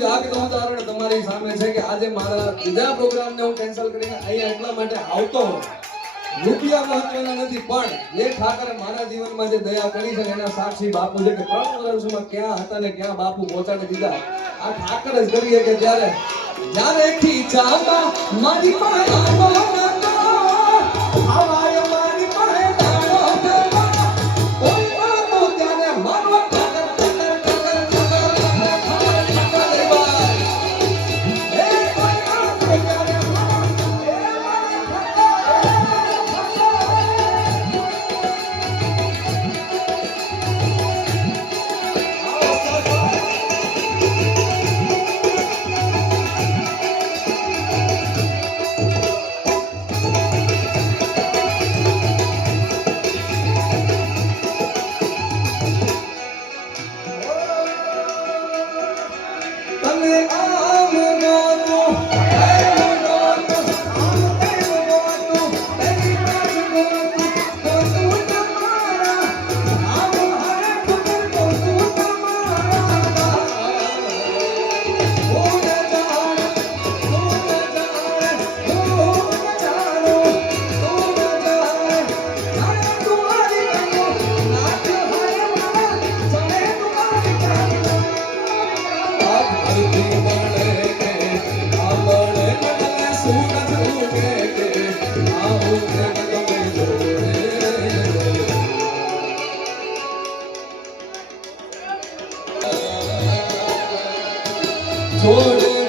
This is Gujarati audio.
જીવતું જાગતું ઉદાહરણ તમારી સામે છે કે આજે મારા બીજા પ્રોગ્રામને હું કેન્સલ કરીને અહીંયા એટલા માટે આવતો હોઉં. રૂપિયા મહત્વના નથી પણ જે ઠાકરે મારા જીવનમાં જે દયા કરી છે એના સાક્ષી બાપુ છે કે ત્રણ વર્ષમાં ક્યાં હતા ને ક્યાં બાપુ પહોંચાડી દીધા આ ઠાકર જ કરીએ કે ત્યારે જ્યારે એકથી મારી હતા આવો નતો, છોડ